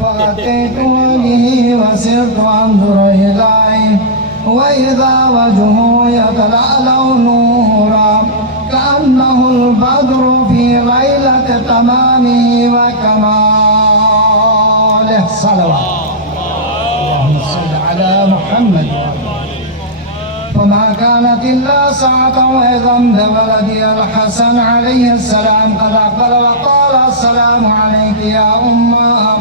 فأتيت به وسرت أنظر إليه وإذا وجهه يتلألأ نورا كأنه البدر في ليلة تمامه وكماله. صلوات اللهم صل على محمد. فما كانت إلا ساعة وإذا بولدي الحسن عليه السلام قد أقبل وقال السلام عليك يا أمه.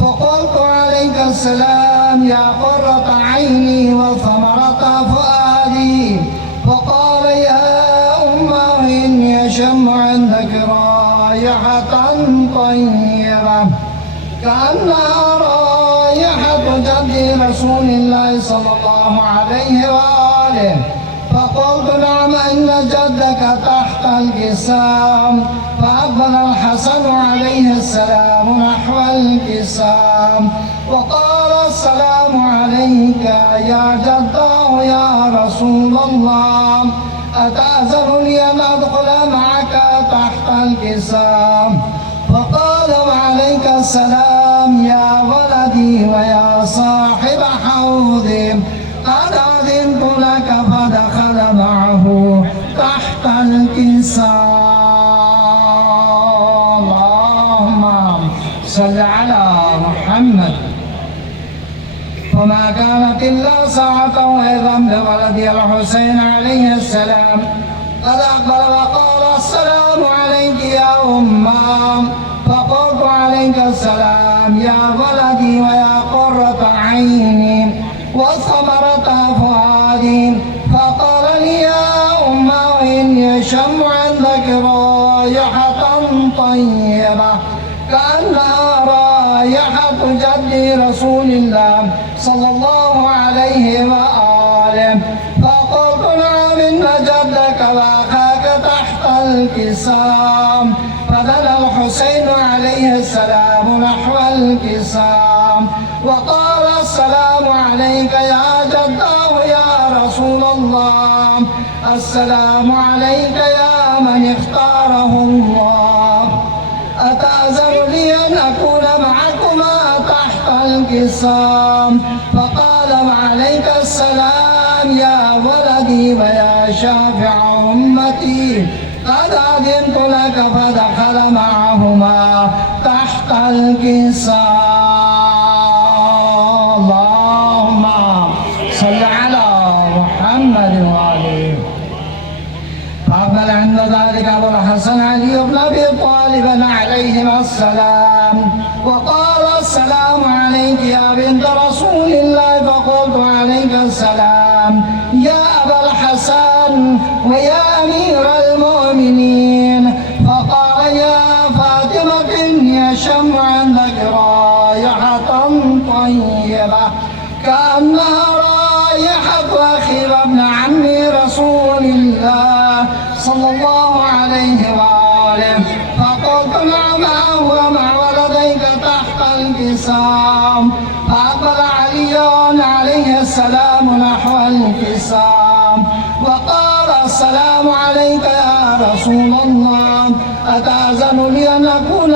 فقلت عليك السلام يا قرة عيني وثمرة فؤادي. فقال يا أمه إني أشم عندك رائحة طيبة كأنها رائحة جد رسول الله صلى الله عليه وآله. فقلت نعم إن جدك تحت الجسام. فأقبل الحسن عليه السلام نحو الجسام وقال السلام عليك يا جداه يا رسول الله أتأذن لي أن أدخل معك تحت الجسام؟ فقال وعليك السلام يا ولدي ويا صاحب حوضي قد أذنت لك. فدخل معه تحت الكساء. اللهم صل على محمد. وما كانت إلا ساعة وإذا بولدي الحسين عليه السلام قد أقبل وقال السلام عليك يا أمه. فقلت عليك السلام يا ولدي ويا قرة عيني وثمرة فؤادي. فقال لي يا أمه إني أشم عندك رائحة طيبة كأنها رائحة جد رسول الله صلى الله عليه وآله. فقلت نعم إن جدك وأخاك تحت الكسام. فدنا الحسين عليه السلام نحو الكسام وقال السلام عليك يا جداه يا رسول الله. السلام عليك يا من اختاره الله. أتأذن لي أن أكون معكما تحت الكسام؟ فقال وعليك السلام يا ولدي ويا شافع أمتي قد أذنت لك. فدخل معهما تحت الكسام. اللهم صل على محمد وآله. فأقبل عند ذلك أبو الحسن علي بن أبي طالب عليهما السلام وقال السلام عليك يا بنت رسول الله. فقلت عليك السلام يا أبا الحسن ويا أمير المؤمنين. فقال يا فاطمة إني أشم عندك رائحة طيبة كأنها رائحة أخي وابن عم رسول الله صلى الله عليه وآله. فقلت نعم هو مع ولديك تحت الكسام. فأقبل علي عليه السلام نحو الكسام وقال السلام عليك يا رسول الله. أتأذن لي أن أكون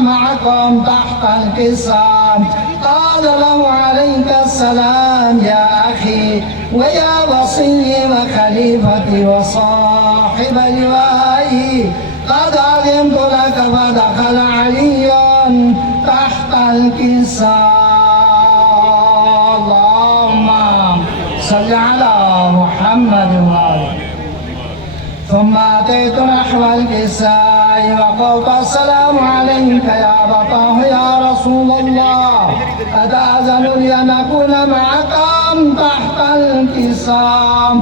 معكم تحت الكسام؟ قال له عليك السلام يا أخي ويا وصي وخليفتي وصاحب لوائي قد أذنت لك. فدخل علي تحت الكسام. اللهم صل على محمد وآله. ثم أتيت نحو الكساء وقلت السلام عليك يا بطاه يا رسول الله. أتأذن لي أن أكون معكم تحت الكسام؟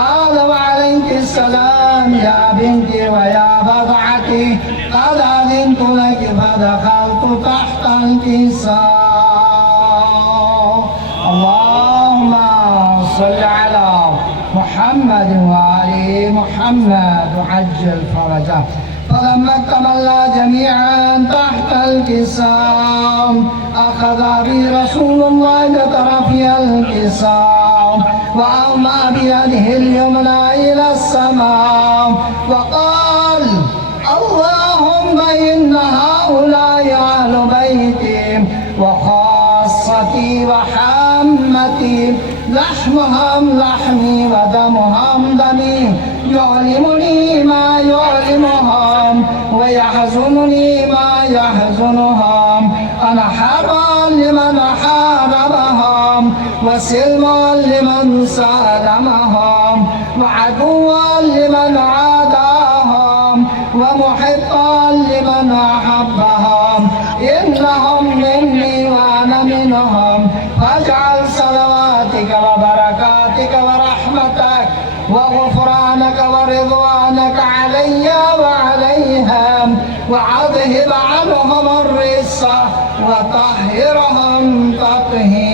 قال وعليك السلام يا بنتي ويا بضعتي قد أذنت لك. فدخلت تحت الكسام. اللهم صل على محمد وآل محمد وعجل فرجه. فلما اكتملنا جميعا تحت الكسام أخذ بي رسول الله بطرفي الكسام وأومى بيده اليمنى إلى السماء وقال اللهم إن هؤلاء أهل بيتي لحمهم لحمي ودمهم دمي يؤلمني ما يؤلمهم ويحزنني ما يحزنهم أنا حرب لمن حاربهم وسلم لمن سالمهم وعدوا لمن عاداهم ومحبا لمن أحبهم إنهم مني وأنا منهم فاجعل صلواتك وبركاتك ورحمتك وغفرانك ورضوانك علي وعليهم وأذهب عنهم الرجس وطهرهم تطهيرا